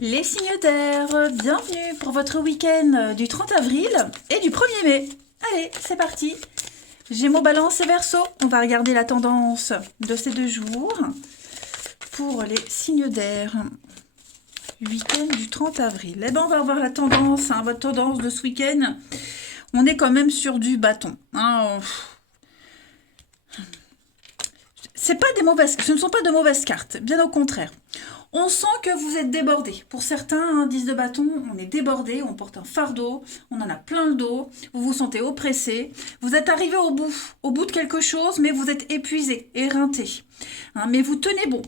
Les signes d'air, bienvenue pour votre week-end du 30 avril et du 1er mai. Allez, c'est parti. Gémeaux, Balance et Verseau, on va regarder la tendance de ces 2 jours pour les signes d'air. Week-end du 30 avril. Eh ben, on va voir la tendance, votre tendance de ce week-end. On est quand même sur du bâton. Ce ne sont pas de mauvaises cartes, bien au contraire. On sent que vous êtes débordé. Pour certains, 10 de bâton, on est débordé, on porte un fardeau, on en a plein le dos, vous vous sentez oppressé, vous êtes arrivé au bout de quelque chose, mais vous êtes épuisé, éreinté. Mais vous tenez bon.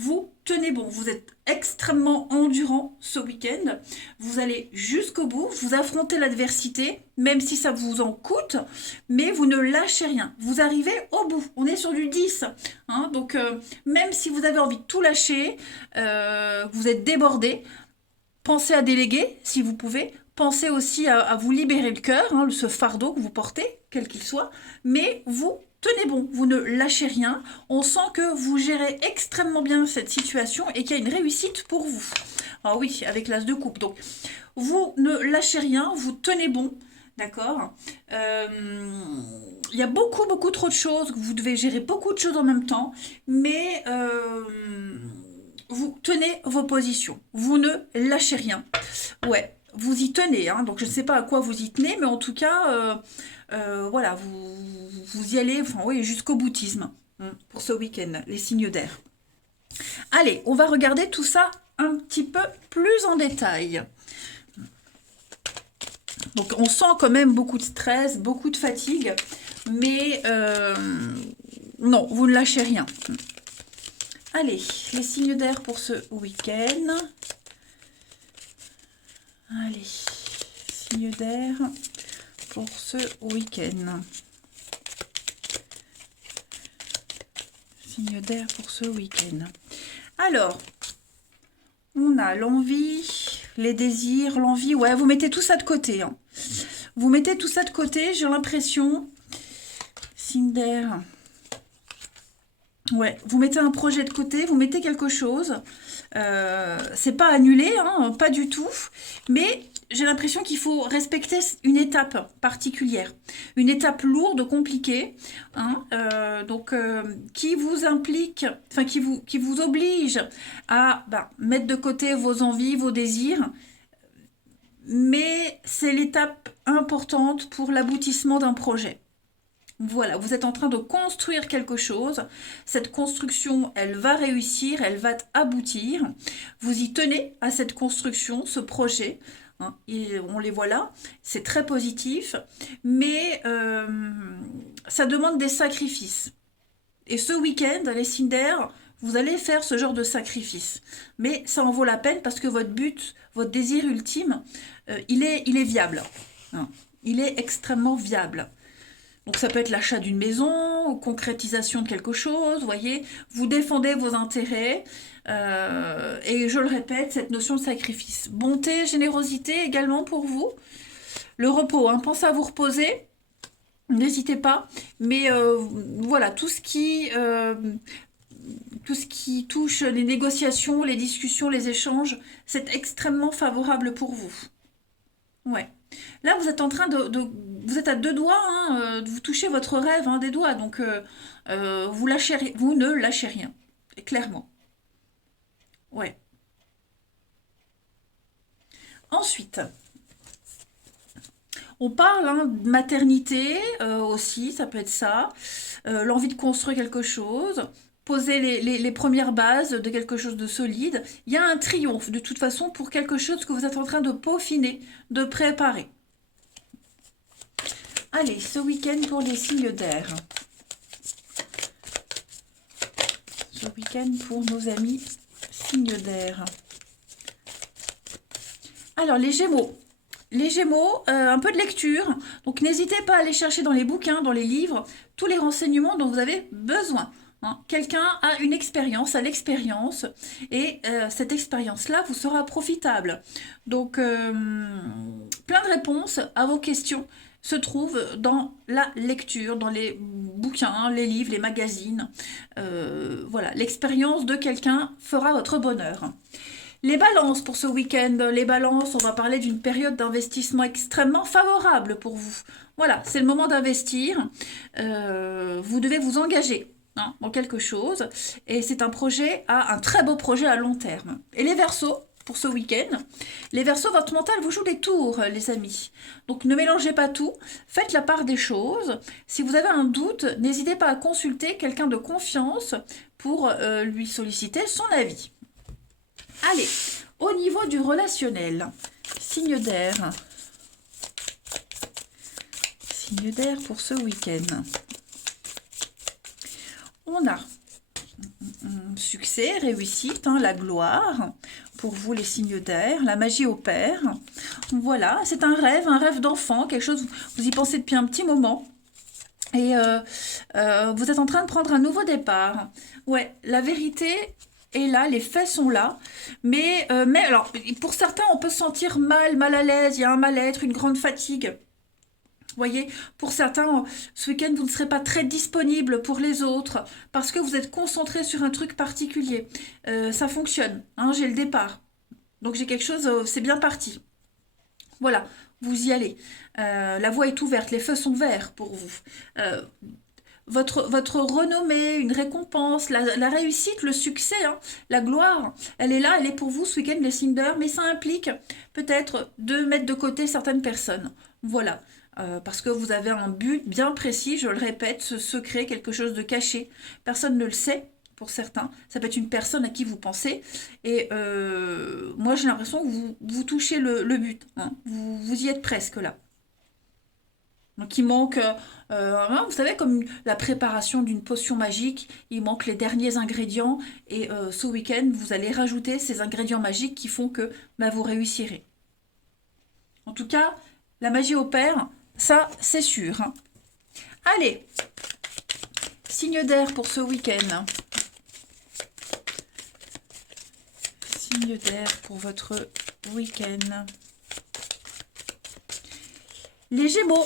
Vous tenez bon, vous êtes extrêmement endurant ce week-end, vous allez jusqu'au bout, vous affrontez l'adversité, même si ça vous en coûte, mais vous ne lâchez rien, vous arrivez au bout, on est sur du 10, donc même si vous avez envie de tout lâcher, vous êtes débordé, pensez à déléguer si vous pouvez, pensez aussi à vous libérer le cœur, ce fardeau que vous portez, quel qu'il soit, mais vous tenez bon, vous ne lâchez rien, on sent que vous gérez extrêmement bien cette situation et qu'il y a une réussite pour vous. Ah oui, avec l'as de coupe. Donc, vous ne lâchez rien, vous tenez bon, d'accord. Il y a beaucoup trop de choses, vous devez gérer beaucoup de choses en même temps, mais vous tenez vos positions, vous ne lâchez rien. Ouais, vous y tenez, donc je ne sais pas à quoi vous y tenez, mais en tout cas, voilà, vous y allez, enfin oui, jusqu'au boutisme pour ce week-end, les signes d'air. Allez, on va regarder tout ça un petit peu plus en détail. Donc on sent quand même beaucoup de stress, beaucoup de fatigue, mais non, vous ne lâchez rien. Allez, les signes d'air pour ce week-end. Allez, signes d'air pour ce week-end. Signes d'air pour ce week-end. Alors, on a l'envie, les désirs, l'envie. Ouais, vous mettez tout ça de côté. Vous mettez tout ça de côté, j'ai l'impression. Signe d'air. Ouais, vous mettez un projet de côté, vous mettez quelque chose. C'est pas annulé, pas du tout. Mais j'ai l'impression qu'il faut respecter une étape particulière. Une étape lourde, compliquée, donc qui vous implique, enfin qui vous oblige à mettre de côté vos envies, vos désirs. Mais c'est l'étape importante pour l'aboutissement d'un projet. Voilà, vous êtes en train de construire quelque chose. Cette construction, elle va réussir, elle va aboutir. Vous y tenez à cette construction, ce projet. Et on les voit là, c'est très positif, mais ça demande des sacrifices. Et ce week-end, les signes d'air, vous allez faire ce genre de sacrifice. Mais ça en vaut la peine parce que votre but, votre désir ultime, il est viable. Il est extrêmement viable. Donc ça peut être l'achat d'une maison, concrétisation de quelque chose, voyez, vous défendez vos intérêts, et je le répète, cette notion de sacrifice. Bonté, générosité également pour vous. Le repos, pensez à vous reposer, n'hésitez pas, mais voilà, tout ce qui touche les négociations, les discussions, les échanges, c'est extrêmement favorable pour vous. Ouais. Là, vous êtes en train vous êtes à 2 doigts, de vous toucher votre rêve, des doigts. Donc, vous ne lâchez rien, clairement. Ouais. Ensuite, on parle de maternité aussi, ça peut être ça. L'envie de construire quelque chose, poser les premières bases de quelque chose de solide. Il y a un triomphe de toute façon pour quelque chose que vous êtes en train de peaufiner, de préparer. Allez, ce week-end pour les signes d'air. Ce week-end pour nos amis signes d'air. Alors, les Gémeaux. Les Gémeaux, un peu de lecture. Donc, n'hésitez pas à aller chercher dans les bouquins, dans les livres, tous les renseignements dont vous avez besoin. Quelqu'un a une expérience, a l'expérience, et cette expérience-là vous sera profitable. Donc, plein de réponses à vos questions se trouvent dans la lecture, dans les bouquins, les livres, les magazines. Voilà, l'expérience de quelqu'un fera votre bonheur. Les balances pour ce week-end, les balances, on va parler d'une période d'investissement extrêmement favorable pour vous. Voilà, c'est le moment d'investir. Vous devez vous engager hein, dans quelque chose. Et c'est un très beau projet à long terme. Et les Verseaux, pour ce week-end, les Verseaux, votre mental vous joue des tours, les amis. Donc ne mélangez pas tout, faites la part des choses. Si vous avez un doute, n'hésitez pas à consulter quelqu'un de confiance pour lui solliciter son avis. Allez, au niveau du relationnel, signe d'air. Signe d'air pour ce week-end. On a succès, réussite, hein, la gloire. Pour vous, les signes d'air, la magie opère. Voilà, c'est un rêve d'enfant, quelque chose, vous y pensez depuis un petit moment. Et vous êtes en train de prendre un nouveau départ. Ouais, la vérité est là, les faits sont là. Mais alors, pour certains, on peut se sentir mal à l'aise, il y a un mal-être, une grande fatigue. Vous voyez, pour certains, ce week-end, vous ne serez pas très disponible pour les autres parce que vous êtes concentré sur un truc particulier. Ça fonctionne, hein, j'ai le départ. Donc j'ai quelque chose, c'est bien parti. Voilà, vous y allez. La voie est ouverte, les feux sont verts pour vous. Votre renommée, une récompense, la réussite, le succès, hein, la gloire, elle est là, elle est pour vous ce week-end, les signes d'air, mais ça implique peut-être de mettre de côté certaines personnes. Voilà. Parce que vous avez un but bien précis, je le répète, ce secret, quelque chose de caché. Personne ne le sait, pour certains. Ça peut être une personne à qui vous pensez. Et moi, j'ai l'impression que vous touchez le but. Hein. Vous y êtes presque là. Donc il manque, hein, vous savez, comme la préparation d'une potion magique, il manque les derniers ingrédients. Et ce week-end, vous allez rajouter ces ingrédients magiques qui font que bah, vous réussirez. En tout cas, la magie opère. Ça, c'est sûr. Hein. Allez, signe d'air pour ce week-end. Signe d'air pour votre week-end. Les Gémeaux.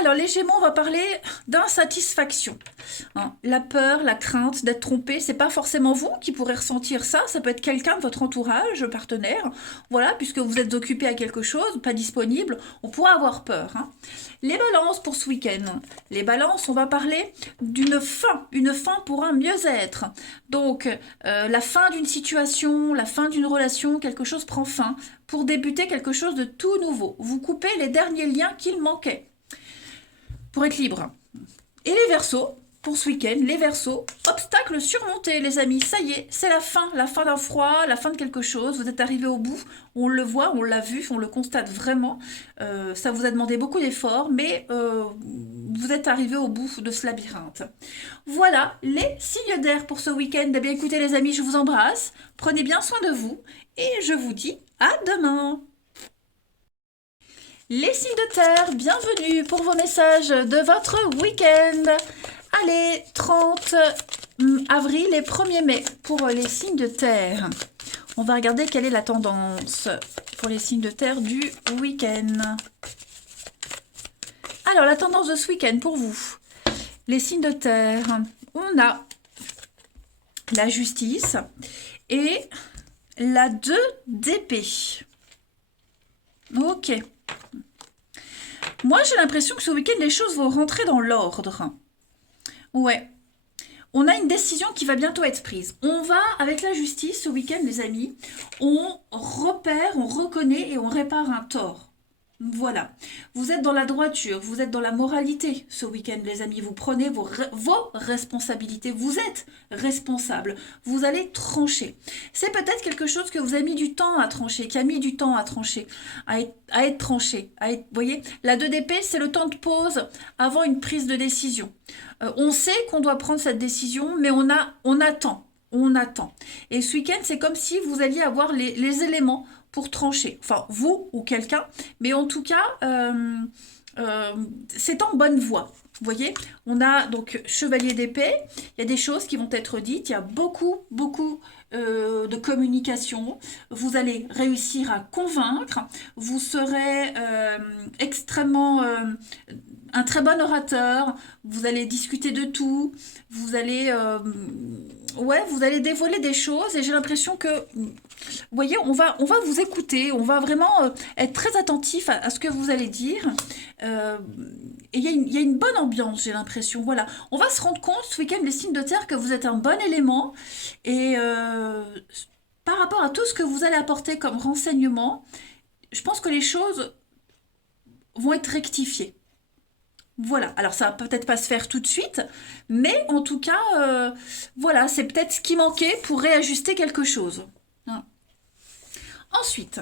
Alors, les Gémeaux, on va parler d'insatisfaction. Hein, la peur, la crainte d'être trompé, c'est pas forcément vous qui pourrez ressentir ça, ça peut être quelqu'un de votre entourage, partenaire. Voilà, puisque vous êtes occupé à quelque chose, pas disponible, on pourra avoir peur. Hein. Les balances pour ce week-end. Les balances, on va parler d'une fin, une fin pour un mieux-être. Donc, la fin d'une situation, la fin d'une relation, quelque chose prend fin pour débuter quelque chose de tout nouveau. Vous coupez les derniers liens qu'il manquait pour être libre. Et les Verseaux, pour ce week-end, les Verseaux, obstacles surmontés, les amis. Ça y est, c'est la fin d'un froid, la fin de quelque chose. Vous êtes arrivés au bout. On le voit, on l'a vu, on le constate vraiment. Ça vous a demandé beaucoup d'efforts, mais vous êtes arrivés au bout de ce labyrinthe. Voilà les signes d'air pour ce week-end. Eh bien, écoutez, les amis, je vous embrasse. Prenez bien soin de vous et je vous dis à demain. Les signes de terre, bienvenue pour vos messages de votre week-end. Allez, 30 avril et 1er mai pour les signes de terre. On va regarder quelle est la tendance pour les signes de terre du week-end. Alors, la tendance de ce week-end pour vous, les signes de terre, on a la justice et la 2 d'épée. Ok. Moi, j'ai l'impression que ce week-end, les choses vont rentrer dans l'ordre. Ouais. On a une décision qui va bientôt être prise. On va, avec la justice, ce week-end, les amis, on repère, on reconnaît et on répare un tort. Voilà. Vous êtes dans la droiture, vous êtes dans la moralité ce week-end, les amis. Vous prenez vos responsabilités. Vous êtes responsable. Vous allez trancher. C'est peut-être quelque chose que vous avez mis du temps à trancher, qui a mis du temps à trancher, à être tranché. Vous voyez, la 2 d'épée, c'est le temps de pause avant une prise de décision. On sait qu'on doit prendre cette décision, mais on attend. On attend. Et ce week-end, c'est comme si vous alliez avoir les éléments pour trancher. Enfin, vous ou quelqu'un. Mais en tout cas, c'est en bonne voie. Vous voyez, on a donc chevalier d'épée. Il y a des choses qui vont être dites. Il y a beaucoup de communication. Vous allez réussir à convaincre. Vous serez extrêmement un très bon orateur, vous allez discuter de tout, vous allez, ouais, vous allez dévoiler des choses et j'ai l'impression que, vous voyez, on va vous écouter, on va vraiment être très attentif à ce que vous allez dire. Euh, et il y a une bonne ambiance, j'ai l'impression. Voilà, on va se rendre compte ce week-end, les signes de terre, que vous êtes un bon élément et par rapport à tout ce que vous allez apporter comme renseignement, je pense que les choses vont être rectifiées. Voilà, alors ça va peut-être pas se faire tout de suite, mais en tout cas, voilà, c'est peut-être ce qui manquait pour réajuster quelque chose. Hein. Ensuite,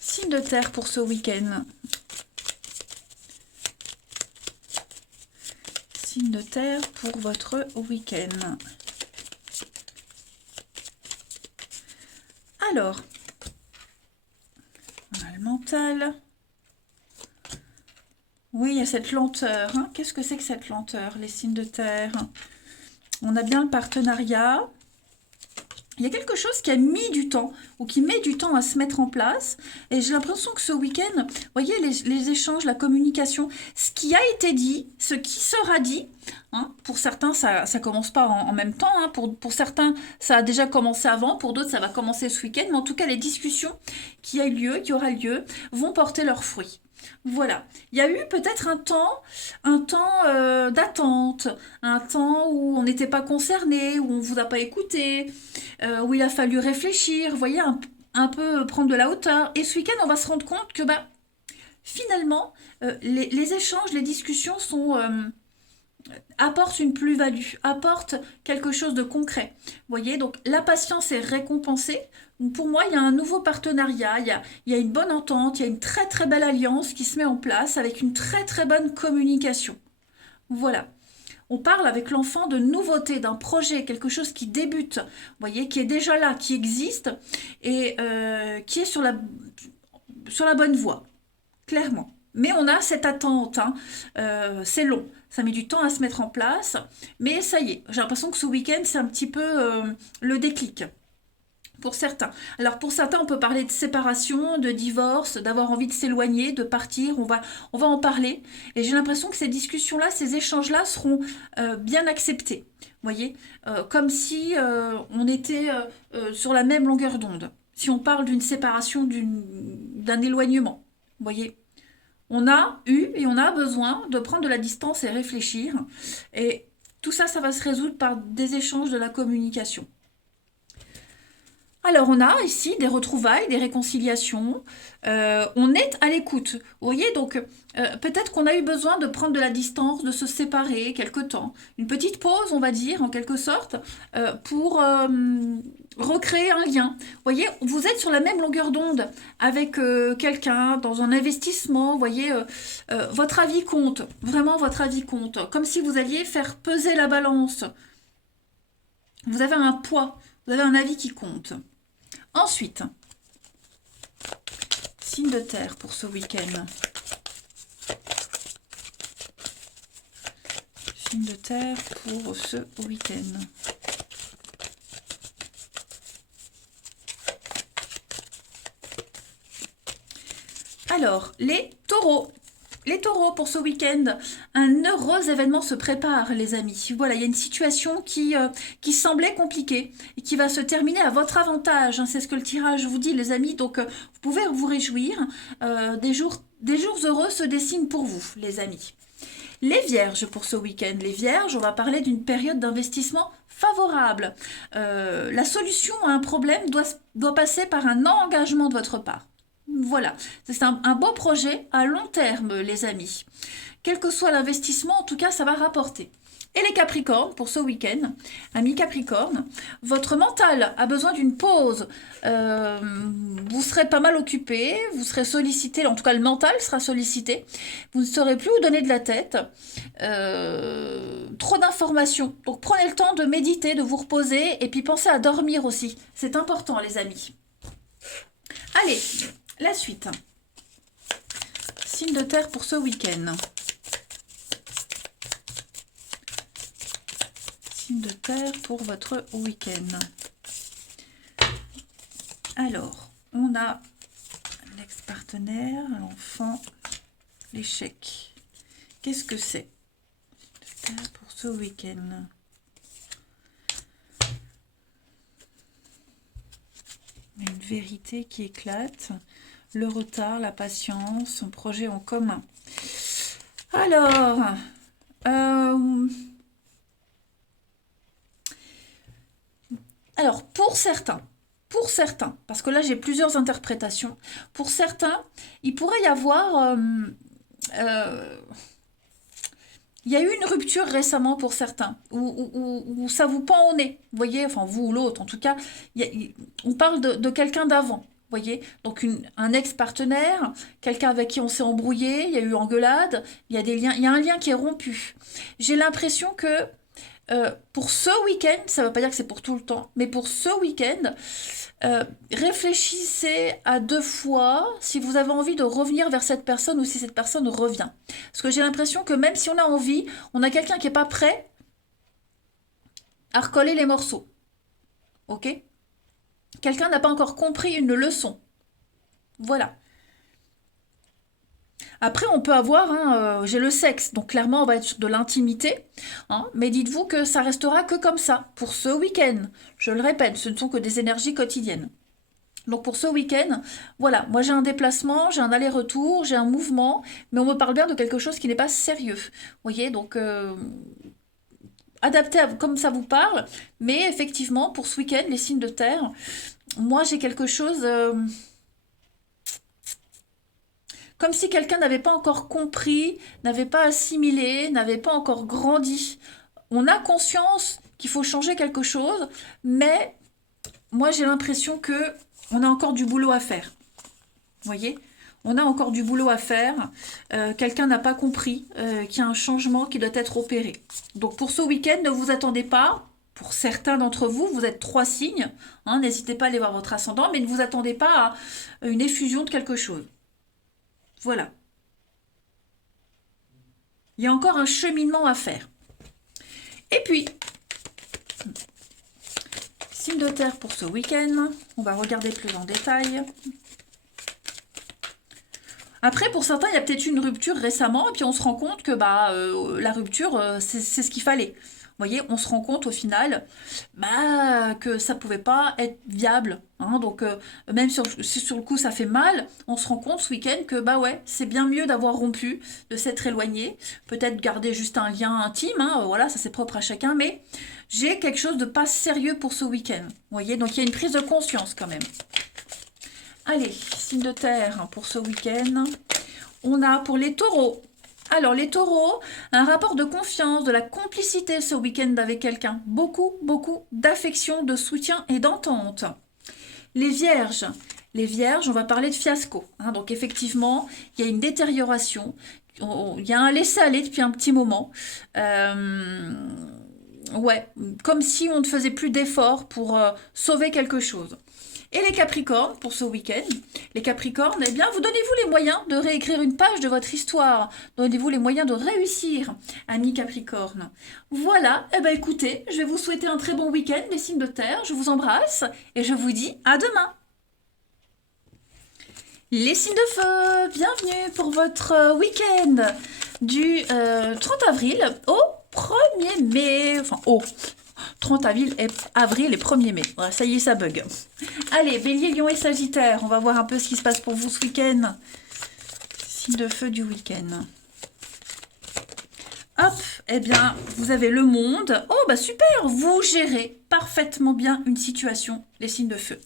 signe de terre pour ce week-end. Signe de terre pour votre week-end. Alors, on a le mental. Oui, il y a cette lenteur. Hein. Qu'est-ce que c'est que cette lenteur, les signes de terre? On a bien le partenariat. Il y a quelque chose qui a mis du temps ou qui met du temps à se mettre en place. Et j'ai l'impression que ce week-end, vous voyez, les échanges, la communication, ce qui a été dit, ce qui sera dit, hein, pour certains, ça commence pas en même temps. Hein, pour certains, ça a déjà commencé avant. Pour d'autres, ça va commencer ce week-end. Mais en tout cas, les discussions qui aura lieu, vont porter leurs fruits. Voilà, il y a eu peut-être un temps d'attente, un temps où on n'était pas concerné, où on ne vous a pas écouté, où il a fallu réfléchir, vous voyez, un peu prendre de la hauteur. Et ce week-end, on va se rendre compte que bah, finalement, les échanges, les discussions apportent une plus-value, apportent quelque chose de concret. Vous voyez, donc la patience est récompensée. Pour moi, il y a un nouveau partenariat, il y a une bonne entente, il y a une très très belle alliance qui se met en place avec une très très bonne communication. Voilà. On parle avec l'enfant de nouveauté, d'un projet, quelque chose qui débute, vous voyez, qui est déjà là, qui existe et qui est sur la bonne voie, clairement. Mais on a cette attente, hein. C'est long, ça met du temps à se mettre en place, mais ça y est, j'ai l'impression que ce week-end, c'est un petit peu le déclic. Pour certains. Alors pour certains, on peut parler de séparation, de divorce, d'avoir envie de s'éloigner, de partir. On va en parler. Et j'ai l'impression que ces discussions-là, ces échanges-là seront bien acceptés. Vous voyez, comme si on était sur la même longueur d'onde. Si on parle d'une séparation, d'un éloignement. Vous voyez, on a eu et on a besoin de prendre de la distance et réfléchir. Et tout ça, ça va se résoudre par des échanges, de la communication. Alors, on a ici des retrouvailles, des réconciliations. On est à l'écoute. Vous voyez, donc peut-être qu'on a eu besoin de prendre de la distance, de se séparer quelque temps. Une petite pause, on va dire, en quelque sorte, pour recréer un lien. Vous voyez, vous êtes sur la même longueur d'onde avec quelqu'un dans un investissement. Vous voyez, votre avis compte. Vraiment, votre avis compte. Comme si vous alliez faire peser la balance. Vous avez un poids. Vous avez un avis qui compte. Ensuite, signe de terre pour ce week-end. Signe de terre pour ce week-end. Alors, les taureaux. Les taureaux, pour ce week-end, un heureux événement se prépare, les amis. Voilà, il y a une situation qui semblait compliquée et qui va se terminer à votre avantage. Hein, c'est ce que le tirage vous dit, les amis. Donc, vous pouvez vous réjouir. Des jours heureux se dessinent pour vous, les amis. Les vierges, pour ce week-end. Les vierges, on va parler d'une période d'investissement favorable. La solution à un problème doit passer par un engagement de votre part. Voilà, c'est un beau projet à long terme, les amis. Quel que soit l'investissement, en tout cas, ça va rapporter. Et les Capricornes, pour ce week-end, amis Capricorne, votre mental a besoin d'une pause. Vous serez pas mal occupé, vous serez sollicité, en tout cas le mental sera sollicité. Vous ne saurez plus où donner de la tête. Trop d'informations. Donc prenez le temps de méditer, de vous reposer et puis pensez à dormir aussi. C'est important, les amis. Allez, la suite. Signe de terre pour ce week-end. Signe de terre pour votre week-end. Alors, on a l'ex-partenaire, l'enfant, l'échec. qu'est-ce que c'est pour ce week-end? Une vérité qui éclate, le retard, la patience, un projet en commun. Alors, pour certains, parce que là j'ai plusieurs interprétations, pour certains, il pourrait y avoir... il y a eu une rupture récemment pour certains, où ça vous pend au nez, vous voyez, enfin vous ou l'autre, en tout cas, on parle de quelqu'un d'avant, vous voyez, donc un ex-partenaire, quelqu'un avec qui on s'est embrouillé, il y a eu engueulade, il y a des liens, il y a un lien qui est rompu. J'ai l'impression que pour ce week-end, ça ne veut pas dire que c'est pour tout le temps, mais pour ce week-end, réfléchissez à 2 fois si vous avez envie de revenir vers cette personne ou si cette personne revient. Parce que j'ai l'impression que même si on a envie, on a quelqu'un qui n'est pas prêt à recoller les morceaux. Ok? Quelqu'un n'a pas encore compris une leçon. Voilà. Après, on peut avoir, j'ai le sexe, donc clairement, on va être sur de l'intimité, mais dites-vous que ça restera que comme ça, pour ce week-end. Je le répète, ce ne sont que des énergies quotidiennes. Donc pour ce week-end, voilà, moi j'ai un déplacement, j'ai un aller-retour, j'ai un mouvement, mais on me parle bien de quelque chose qui n'est pas sérieux. Vous voyez, donc adaptez comme ça vous parle, mais effectivement, pour ce week-end, les signes de terre, moi j'ai quelque chose... comme si quelqu'un n'avait pas encore compris, n'avait pas assimilé, n'avait pas encore grandi. On a conscience qu'il faut changer quelque chose, mais moi j'ai l'impression que on a encore du boulot à faire. Vous voyez? On a encore du boulot à faire. Quelqu'un n'a pas compris qu'il y a un changement qui doit être opéré. Donc pour ce week-end, ne vous attendez pas. Pour certains d'entre vous, vous êtes 3 signes. N'hésitez pas à aller voir votre ascendant, mais ne vous attendez pas à une effusion de quelque chose. Voilà. Il y a encore un cheminement à faire. Et puis, signe de terre pour ce week-end. On va regarder plus en détail. Après, pour certains, il y a peut-être eu une rupture récemment, et puis on se rend compte que la rupture, c'est ce qu'il fallait. Vous voyez, on se rend compte au final que ça ne pouvait pas être viable. Donc, même si sur le coup ça fait mal, on se rend compte ce week-end que c'est bien mieux d'avoir rompu, de s'être éloigné. Peut-être garder juste un lien intime, voilà, ça c'est propre à chacun, mais j'ai quelque chose de pas sérieux pour ce week-end. Vous voyez, donc il y a une prise de conscience quand même. Allez, signe de terre pour ce week-end. On a pour les taureaux. Alors, les taureaux, un rapport de confiance, de la complicité ce week-end avec quelqu'un. Beaucoup, beaucoup d'affection, de soutien et d'entente. Les vierges. Les vierges, on va parler de fiasco. Donc, effectivement, il y a une détérioration. Il y a un laisser-aller depuis un petit moment. Comme si on ne faisait plus d'efforts pour sauver quelque chose. Et les Capricornes, pour ce week-end, les Capricornes, eh bien, vous donnez-vous les moyens de réécrire une page de votre histoire. Donnez-vous les moyens de réussir, amis Capricornes. Voilà, écoutez, je vais vous souhaiter un très bon week-end, les signes de terre. Je vous embrasse et je vous dis à demain. Les signes de feu, bienvenue pour votre week-end du 30 avril au 1er mai. Enfin, 30 avril et 1er mai. Voilà, ça y est, ça bug. Allez, Bélier, Lion et Sagittaire. On va voir un peu ce qui se passe pour vous ce week-end. Signe de feu du week-end. Hop, eh bien, vous avez le monde. Oh, super, vous gérez parfaitement bien une situation, les signes de feu.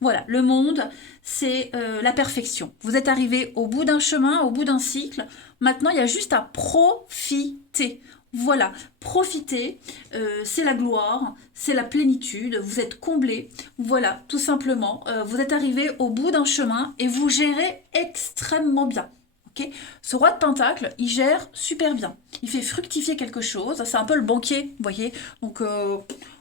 Voilà, le monde, c'est la perfection. Vous êtes arrivé au bout d'un chemin, au bout d'un cycle. Maintenant, il y a juste à profiter. Voilà, profitez, c'est la gloire, c'est la plénitude, vous êtes comblé. Voilà, tout simplement, vous êtes arrivé au bout d'un chemin et vous gérez extrêmement bien. Okay. Ce roi de Pentacle, il gère super bien. Il fait fructifier quelque chose. C'est un peu le banquier, vous voyez. Donc,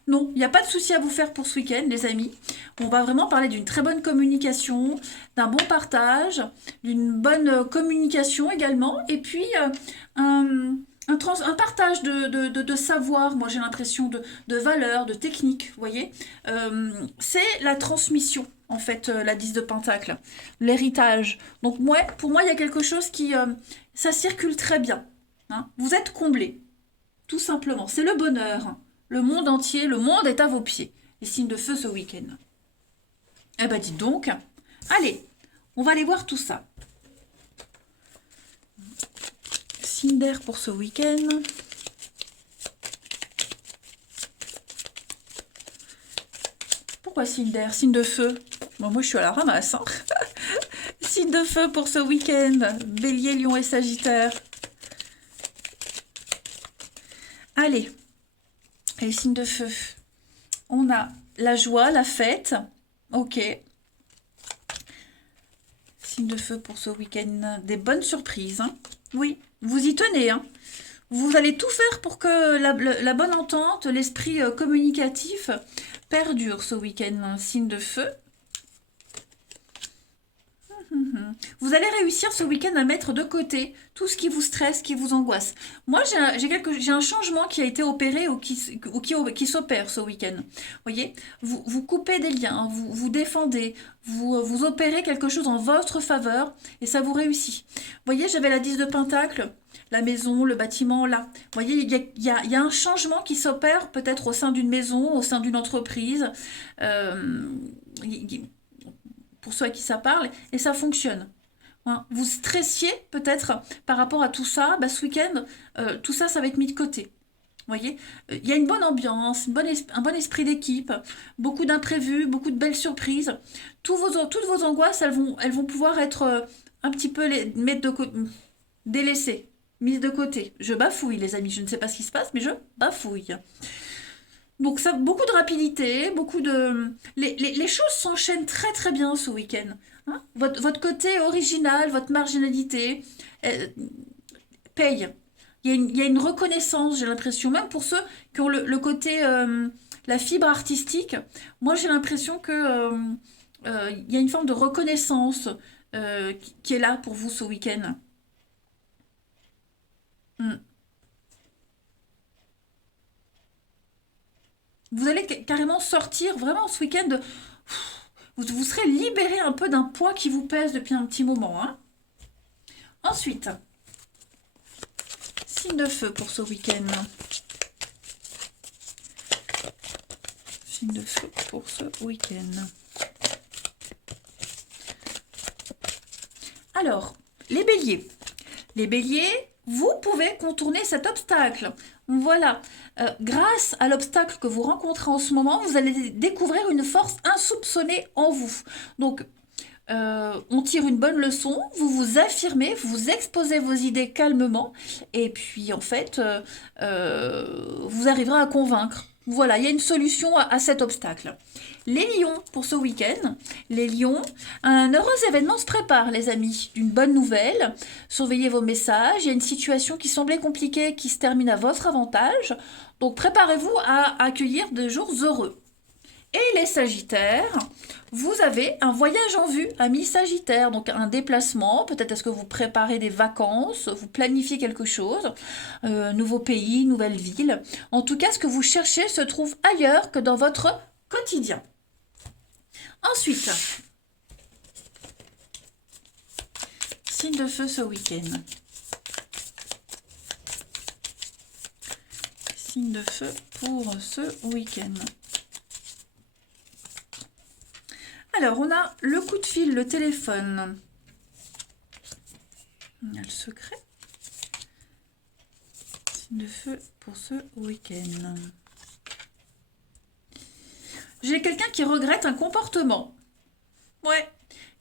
non, il n'y a pas de souci à vous faire pour ce week-end, les amis. On va vraiment parler d'une très bonne communication, d'un bon partage, d'une bonne communication également. Et puis, un partage de savoir, moi j'ai l'impression, de valeurs, de techniques, vous voyez. C'est la transmission. En fait, la 10 de Pentacle, l'héritage. Donc, pour moi, il y a quelque chose qui... ça circule très bien. hein. Vous êtes comblés, tout simplement. C'est le bonheur. Le monde entier, le monde est à vos pieds. Les signes de feu ce week-end. Eh ben, dites donc. Allez, on va aller voir tout ça. Signe d'air pour ce week-end. Pourquoi signe d'air? Signe de feu. Bon, moi, je suis à la ramasse. Hein. Signe de feu pour ce week-end. Bélier, Lion et Sagittaire. Allez. Les signes de feu. On a la joie, la fête. Ok. Signe de feu pour ce week-end. Des bonnes surprises. Hein. Oui, vous y tenez. Hein. Vous allez tout faire pour que la bonne entente, l'esprit communicatif perdure ce week-end. Signe de feu. Vous allez réussir ce week-end à mettre de côté tout ce qui vous stresse, qui vous angoisse. Moi, j'ai un changement qui a été opéré ou qui s'opère ce week-end. Voyez, vous coupez des liens, vous défendez, vous opérez quelque chose en votre faveur et ça vous réussit. Voyez, j'avais la 10 de Pentacle, la maison, le bâtiment, là. Voyez, il y a un changement qui s'opère peut-être au sein d'une maison, au sein d'une entreprise. Pour ceux à qui ça parle, et ça fonctionne. Hein. Vous stressiez peut-être par rapport à tout ça, bah, ce week-end, tout ça, ça va être mis de côté. Vous voyez, il y a une bonne ambiance, un bon esprit d'équipe, beaucoup d'imprévus, beaucoup de belles surprises. Toutes vos angoisses, elles vont pouvoir être un petit peu délaissées, mises de côté. Je bafouille, les amis, je ne sais pas ce qui se passe, mais je bafouille. Donc ça, beaucoup de rapidité, beaucoup de... Les choses s'enchaînent très très bien ce week-end. Hein. Votre côté original, votre marginalité paye. Il y a une reconnaissance, j'ai l'impression, même pour ceux qui ont le côté, la fibre artistique. Moi, j'ai l'impression que il y a une forme de reconnaissance qui est là pour vous ce week-end. Hmm. Vous allez carrément sortir vraiment ce week-end. Vous serez libéré un peu d'un poids qui vous pèse depuis un petit moment. Hein. Ensuite, signe de feu pour ce week-end. Signe de feu pour ce week-end. Alors, les béliers. Les béliers, vous pouvez contourner cet obstacle. Voilà. Grâce à l'obstacle que vous rencontrez en ce moment, vous allez découvrir une force insoupçonnée en vous. Donc, on tire une bonne leçon, vous vous affirmez, vous exposez vos idées calmement, et puis en fait, vous arriverez à convaincre. Voilà, il y a une solution à cet obstacle. Les lions, pour ce week-end, les lions, un heureux événement se prépare, les amis. Une bonne nouvelle, surveillez vos messages, il y a une situation qui semblait compliquée qui se termine à votre avantage, donc préparez-vous à accueillir des jours heureux. Et les Sagittaires, vous avez un voyage en vue, amis Sagittaires, donc un déplacement, peut-être est-ce que vous préparez des vacances, vous planifiez quelque chose, nouveau pays, nouvelle ville. En tout cas, ce que vous cherchez se trouve ailleurs que dans votre quotidien. Ensuite, signe de feu ce week-end. Signe de feu pour ce week-end. Alors, on a le coup de fil, le téléphone. On a le secret. Signe de feu pour ce week-end. J'ai quelqu'un qui regrette un comportement. Ouais,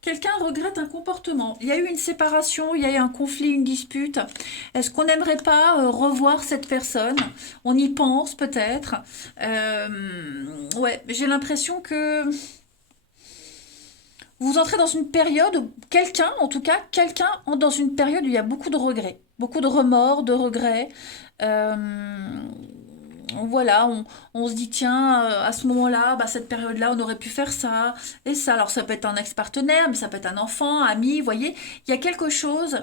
quelqu'un regrette un comportement. Il y a eu une séparation, il y a eu un conflit, une dispute. Est-ce qu'on n'aimerait pas revoir cette personne? On y pense peut-être. Ouais, j'ai l'impression que... Vous entrez dans une période, quelqu'un, en tout cas, quelqu'un entre dans une période où il y a beaucoup de regrets, beaucoup de remords, de regrets. Euh, voilà, on se dit, tiens, à ce moment-là, bah, cette période-là, on aurait pu faire ça et ça. Alors, ça peut être un ex-partenaire, mais ça peut être un enfant, ami, vous voyez. Il y a quelque chose.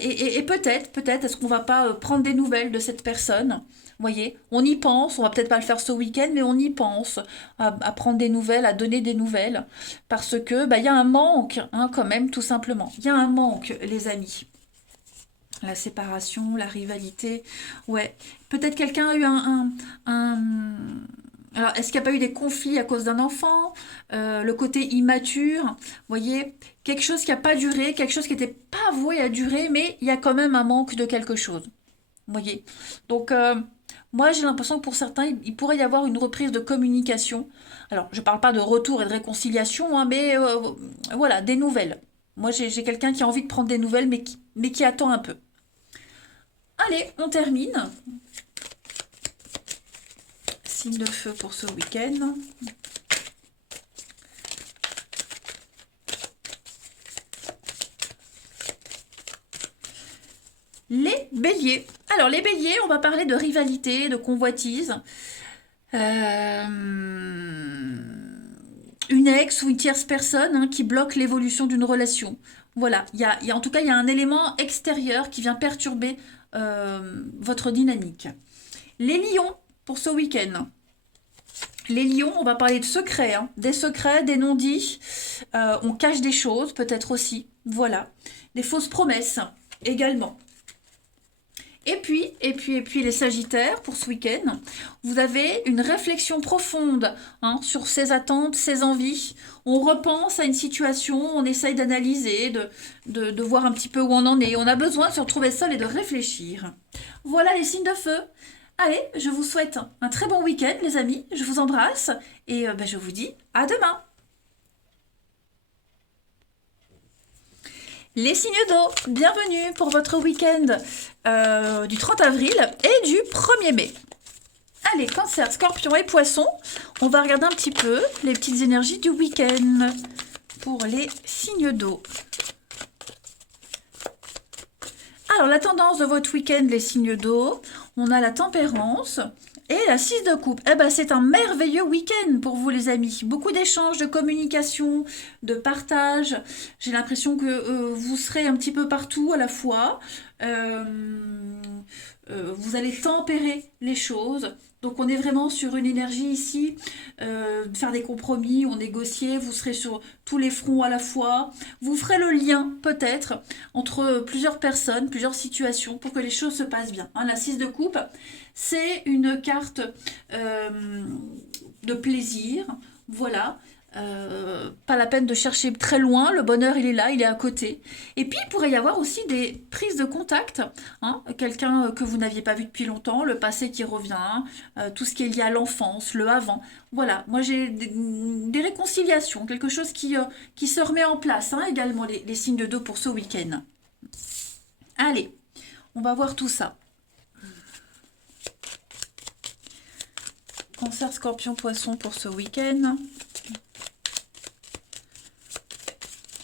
Et peut-être, est-ce qu'on va pas prendre des nouvelles de cette personne? Vous voyez, on y pense, on va peut-être pas le faire ce week-end, mais on y pense à prendre des nouvelles, à donner des nouvelles, parce que bah, il y a un manque, hein, quand même, tout simplement. Il y a un manque, les amis. La séparation, la rivalité. Ouais. Peut-être quelqu'un a eu alors, est-ce qu'il n'y a pas eu des conflits à cause d'un enfant? Le côté immature, vous voyez, quelque chose qui n'a pas duré, quelque chose qui n'était pas voué à durer, mais il y a quand même un manque de quelque chose. Vous voyez. Donc, moi, j'ai l'impression que pour certains, il pourrait y avoir une reprise de communication. Alors, je ne parle pas de retour et de réconciliation, hein, mais voilà, des nouvelles. Moi, j'ai quelqu'un qui a envie de prendre des nouvelles, mais qui attend un peu. Allez, on termine. Signe de feu pour ce week-end. Les béliers. Alors, les béliers, on va parler de rivalité, de convoitise. Une ex ou une tierce personne hein, qui bloque l'évolution d'une relation. Voilà, en tout cas, il y a un élément extérieur qui vient perturber votre dynamique. Les lions, pour ce week-end. Les lions, on va parler de secrets, hein, des secrets, des non-dits. On cache des choses, peut-être aussi. Voilà. Des fausses promesses, également. Et puis, les Sagittaires, pour ce week-end, vous avez une réflexion profonde hein, sur ses attentes, ses envies. On repense à une situation, on essaye d'analyser, de voir un petit peu où on en est. On a besoin de se retrouver seul et de réfléchir. Voilà les signes de feu. Allez, je vous souhaite un très bon week-end, les amis. Je vous embrasse et je vous dis à demain. Les signes d'eau, bienvenue pour votre week-end du 30 avril et du 1er mai. Allez, Cancer, Scorpion et Poisson, on va regarder un petit peu les petites énergies du week-end pour les signes d'eau. Alors, la tendance de votre week-end, les signes d'eau, on a la tempérance et la 6 de coupe. Eh ben, c'est un merveilleux week-end pour vous, les amis. Beaucoup d'échanges, de communication, de partage. J'ai l'impression que vous serez un petit peu partout à la fois. Vous allez tempérer les choses. Donc on est vraiment sur une énergie ici, de faire des compromis, on négocie, vous serez sur tous les fronts à la fois. Vous ferez le lien peut-être entre plusieurs personnes, plusieurs situations pour que les choses se passent bien. Hein, la 6 de coupe, c'est une carte de plaisir, voilà. Pas la peine de chercher très loin, le bonheur il est là, il est à côté. Et puis il pourrait y avoir aussi des prises de contact, hein, quelqu'un que vous n'aviez pas vu depuis longtemps, le passé qui revient, tout ce qui est lié à l'enfance, le avant. Voilà, moi j'ai des réconciliations, quelque chose qui se remet en place, hein, également les signes de dos pour ce week-end. Allez, on va voir tout ça. Cancer, Scorpion, Poisson pour ce week-end.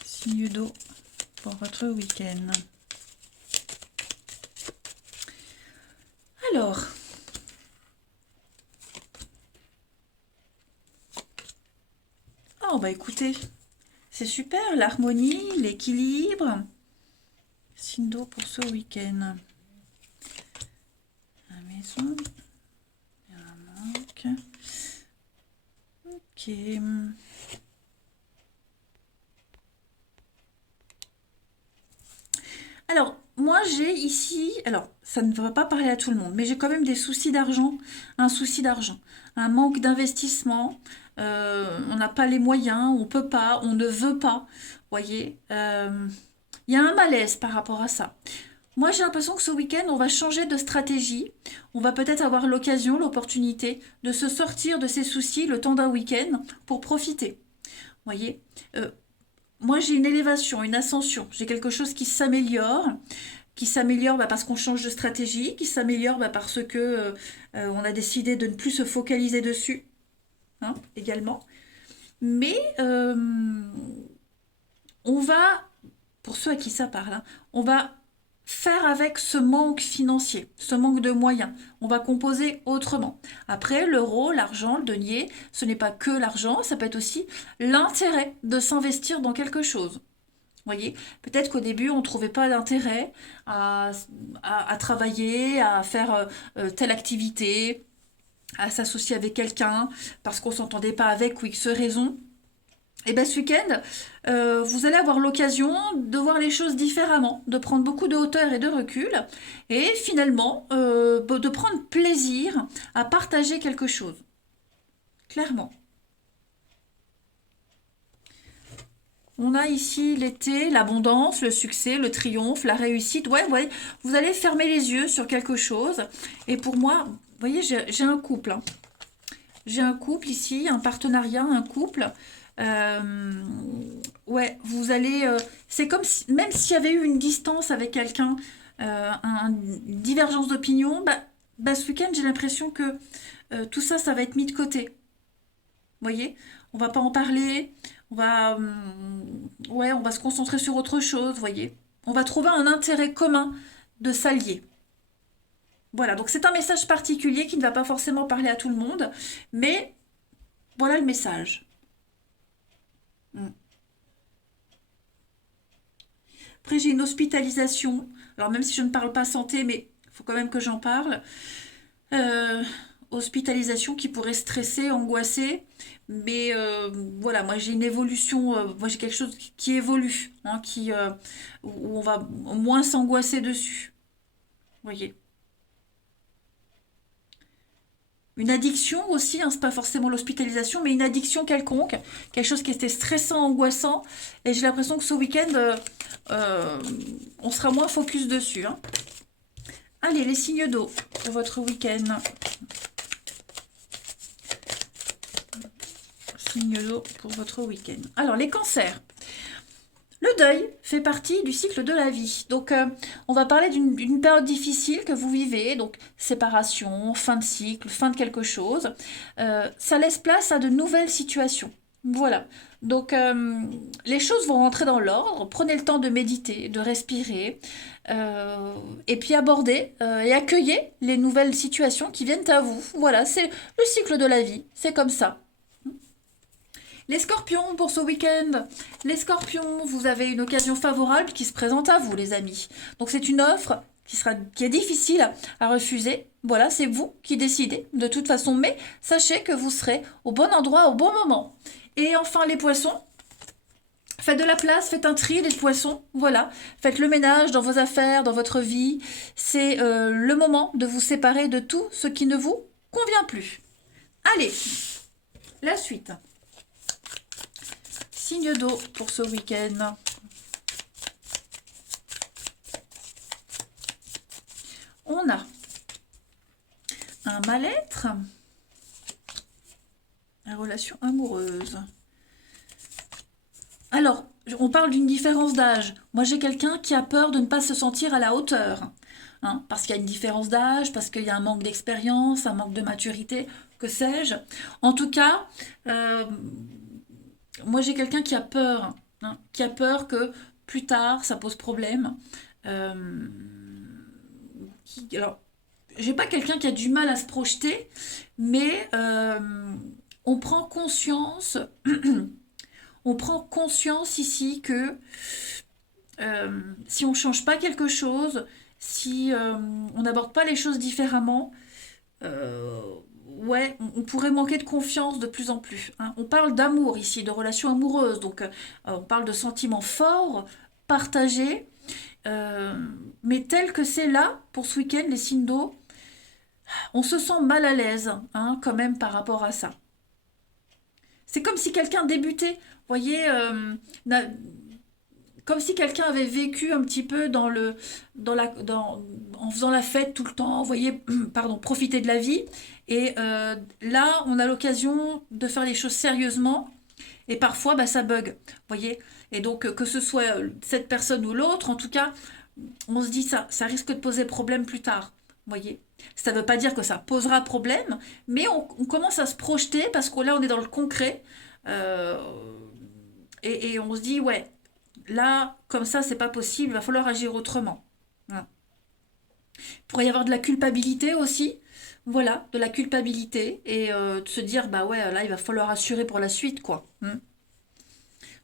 Signe d'eau pour votre week-end. Alors, oh bah écoutez, c'est super, l'harmonie, l'équilibre. Signe d'eau pour ce week-end. La maison, il y a un manque. Ok. Alors, moi j'ai ici, alors ça ne va pas parler à tout le monde, mais j'ai quand même des soucis d'argent, un souci d'argent, un manque d'investissement, on n'a pas les moyens, on peut pas, on ne veut pas, voyez, il y a un malaise par rapport à ça. Moi j'ai l'impression que ce week-end on va changer de stratégie, on va peut-être avoir l'occasion, l'opportunité de se sortir de ces soucis le temps d'un week-end pour profiter, voyez. Moi, j'ai une élévation, une ascension. J'ai quelque chose qui s'améliore bah, parce qu'on change de stratégie, qui s'améliore bah, parce que on a décidé de ne plus se focaliser dessus, hein, également. Mais on va, pour ceux à qui ça parle, hein, on va faire avec ce manque financier, ce manque de moyens. On va composer autrement. Après, l'euro, l'argent, le denier, ce n'est pas que l'argent, ça peut être aussi l'intérêt de s'investir dans quelque chose. Voyez, peut-être qu'au début, on ne trouvait pas d'intérêt à travailler, à faire telle activité, à s'associer avec quelqu'un, parce qu'on ne s'entendait pas avec ou X raison. Et bien ce week-end, vous allez avoir l'occasion de voir les choses différemment, de prendre beaucoup de hauteur et de recul, et finalement de prendre plaisir à partager quelque chose, clairement. On a ici l'été, l'abondance, le succès, le triomphe, la réussite. Ouais, ouais, vous allez fermer les yeux sur quelque chose. Et pour moi, vous voyez, j'ai un couple, hein. J'ai un couple ici, un partenariat, un couple. Euh, ouais, vous allez. C'est comme si, même s'il y avait eu une distance avec quelqu'un, une divergence d'opinion, ce week-end, j'ai l'impression que tout ça, ça va être mis de côté. Vous voyez? On va pas en parler. Ouais, on va se concentrer sur autre chose, vous voyez? On va trouver un intérêt commun de s'allier. Voilà, donc c'est un message particulier qui ne va pas forcément parler à tout le monde, mais voilà le message. Mm. Après, j'ai une hospitalisation. Alors, même si je ne parle pas santé, mais il faut quand même que j'en parle. Euh, Hospitalisation qui pourrait stresser, angoisser. Mais voilà, moi j'ai une évolution, moi j'ai quelque chose qui évolue, hein, où on va moins s'angoisser dessus. Vous voyez. Une addiction aussi, hein, c'est pas forcément l'hospitalisation, mais une addiction quelconque, quelque chose qui était stressant, angoissant. Et j'ai l'impression que ce week-end, euh, on sera moins focus dessus, hein. Allez, les signes d'eau pour votre week-end. Signes d'eau pour votre week-end. Alors, les cancers. Le deuil fait partie du cycle de la vie. Donc, on va parler d'une période difficile que vous vivez, donc séparation, fin de cycle, fin de quelque chose. Ça laisse place à de nouvelles situations. Voilà. Donc, les choses vont rentrer dans l'ordre. Prenez le temps de méditer, de respirer, et puis aborder et accueillir les nouvelles situations qui viennent à vous. Voilà, c'est le cycle de la vie. C'est comme ça. Les scorpions pour ce week-end. Les scorpions, vous avez une occasion favorable qui se présente à vous, les amis. Donc c'est une offre qui est difficile à refuser. Voilà, c'est vous qui décidez de toute façon. Mais sachez que vous serez au bon endroit au bon moment. Et enfin, les poissons. Faites de la place, faites un tri des poissons. Voilà, faites le ménage dans vos affaires, dans votre vie. C'est le moment de vous séparer de tout ce qui ne vous convient plus. Allez, la suite. Signe d'eau pour ce week-end. On a un mal-être, une relation amoureuse. Alors, on parle d'une différence d'âge. Moi, j'ai quelqu'un qui a peur de ne pas se sentir à la hauteur, hein, parce qu'il y a une différence d'âge, parce qu'il y a un manque d'expérience, un manque de maturité, que sais-je. En tout cas, moi, j'ai quelqu'un qui a peur, hein, qui a peur que plus tard, ça pose problème. Euh, alors, j'ai pas quelqu'un qui a du mal à se projeter, mais on prend conscience, on prend conscience ici que si on change pas quelque chose, si on n'aborde pas les choses différemment, euh, ouais, on pourrait manquer de confiance de plus en plus, hein. On parle d'amour ici, de relations amoureuses, donc on parle de sentiments forts, partagés, euh, mais tel que c'est là, pour ce week-end, les signes d'eau, on se sent mal à l'aise, hein, quand même, par rapport à ça. C'est comme si quelqu'un débutait, vous voyez, comme si quelqu'un avait vécu un petit peu en faisant la fête tout le temps, vous voyez, pardon, profiter de la vie. Et là, on a l'occasion de faire les choses sérieusement. Et parfois, ça bug, vous voyez. Et donc, que ce soit cette personne ou l'autre, en tout cas, on se dit ça risque de poser problème plus tard, vous voyez. Ça ne veut pas dire que ça posera problème, mais on commence à se projeter parce que là, on est dans le concret. euh, et on se dit, ouais, là, comme ça, c'est pas possible, il va falloir agir autrement. Voilà. Il pourrait y avoir de la culpabilité aussi. Voilà, de la culpabilité. Et de se dire, bah ouais, là, il va falloir assurer pour la suite, quoi.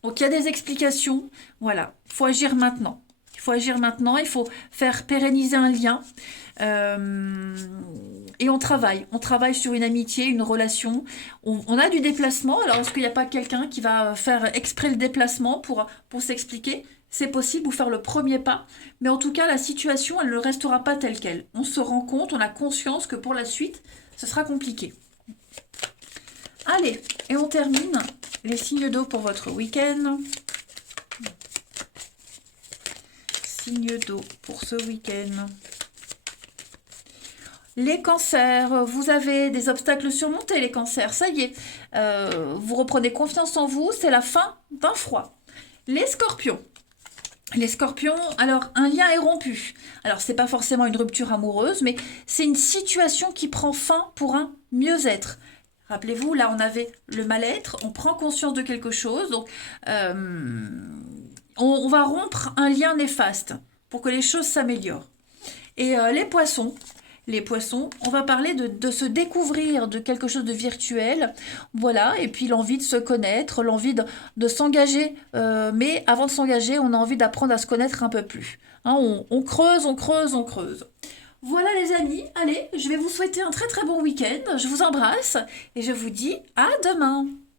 Donc, il y a des explications. Voilà, il faut agir maintenant. Il faut agir maintenant, il faut faire pérenniser un lien. Euh, Et on travaille sur une amitié, une relation. On a du déplacement. Alors, est-ce qu'il n'y a pas quelqu'un qui va faire exprès le déplacement pour s'expliquer? C'est possible, ou faire le premier pas. Mais en tout cas, la situation, elle ne restera pas telle qu'elle. On se rend compte, on a conscience que pour la suite, ce sera compliqué. Allez, et on termine les signes d'eau pour votre week-end. Signes d'eau pour ce week-end. Les cancers, vous avez des obstacles surmontés, les cancers, ça y est. Vous reprenez confiance en vous, c'est la fin d'un froid. Les scorpions. Les scorpions, alors un lien est rompu. Alors c'est pas forcément une rupture amoureuse, mais c'est une situation qui prend fin pour un mieux-être. Rappelez-vous, là on avait le mal-être, on prend conscience de quelque chose, donc on va rompre un lien néfaste pour que les choses s'améliorent. Et les poissons, on va parler de se découvrir, de quelque chose de virtuel, voilà, et puis l'envie de se connaître, l'envie de s'engager, mais avant de s'engager, on a envie d'apprendre à se connaître un peu plus. Hein, on creuse, on creuse, on creuse. Voilà les amis, allez, je vais vous souhaiter un très très bon week-end, je vous embrasse et je vous dis à demain.